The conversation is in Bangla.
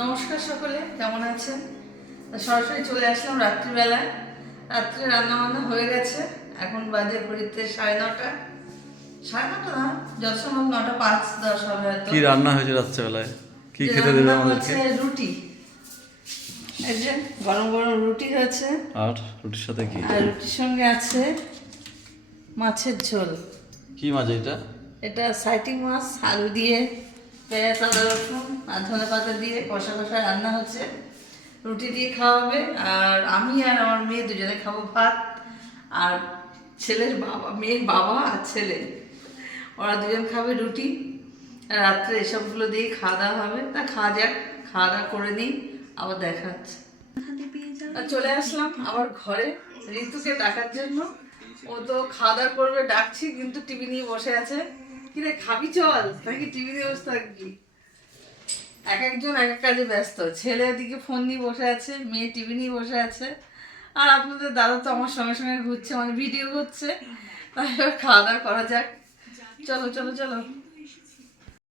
নমস্কার সকলে কেমন আছেন? সরাসরি চলে আসলাম রাত্রিবেলায়। রাত্রে রান্না বান্না হয়ে গেছে। এখন বাজে ঘড়িতে সাড়ে নটা। সাড়ে নটা না? নটা পাঁচ দশ হবে হয়তো। কি রান্না হয়েছে রাত্রেবেলায়? কি খেতে দেবে আমাদেরকে? রুটি। এই যে গরম গরম রুটি আছে আর রুটির সাথে কি? আর রুটির সঙ্গে আছে মাছের ঝোল। কি মাছ এটা? এটা সাইটিং মাছ আলু দিয়ে। পেঁয়াজ আদা রসুন আর ধনে পাতা দিয়ে কষা কষা রান্না হচ্ছে। রুটি দিয়ে খাওয়া হবে আর আমি আর আমার মেয়ে দুজনে খাব ভাত। আর ছেলের বাবা, মেয়ের বাবা আর ছেলে। ওরা দুজন খাবে রুটি। রাত্রে এসবগুলো দিয়ে খাওয়া দাওয়া হবে। তা খাওয়া যাক, খাওয়া দাওয়া করে নিই, আবার দেখা হচ্ছে। আর চলে আসলাম আবার ঘরে। ঋতুকে ডাকার জন্য। ও তো খাওয়া দাওয়া করবে, ডাকছি, কিন্তু টিভি নিয়ে বসে আছে। কিরে, খাবি চল? নাকি টিভি নিয়ে বসে থাকবি? এক একজন এক এক কাজে ব্যস্ত। ছেলে ওদিকে ফোন নিয়ে বসে আছে, মেয়ে টিভি নিয়ে বসে আছে। আর আপনাদের দাদা তো আমার সঙ্গে সঙ্গে ঘুরছে মানে ভিডিও করছে। তাই খাওয়া দাওয়া করা যাক। চলো চলো চলো।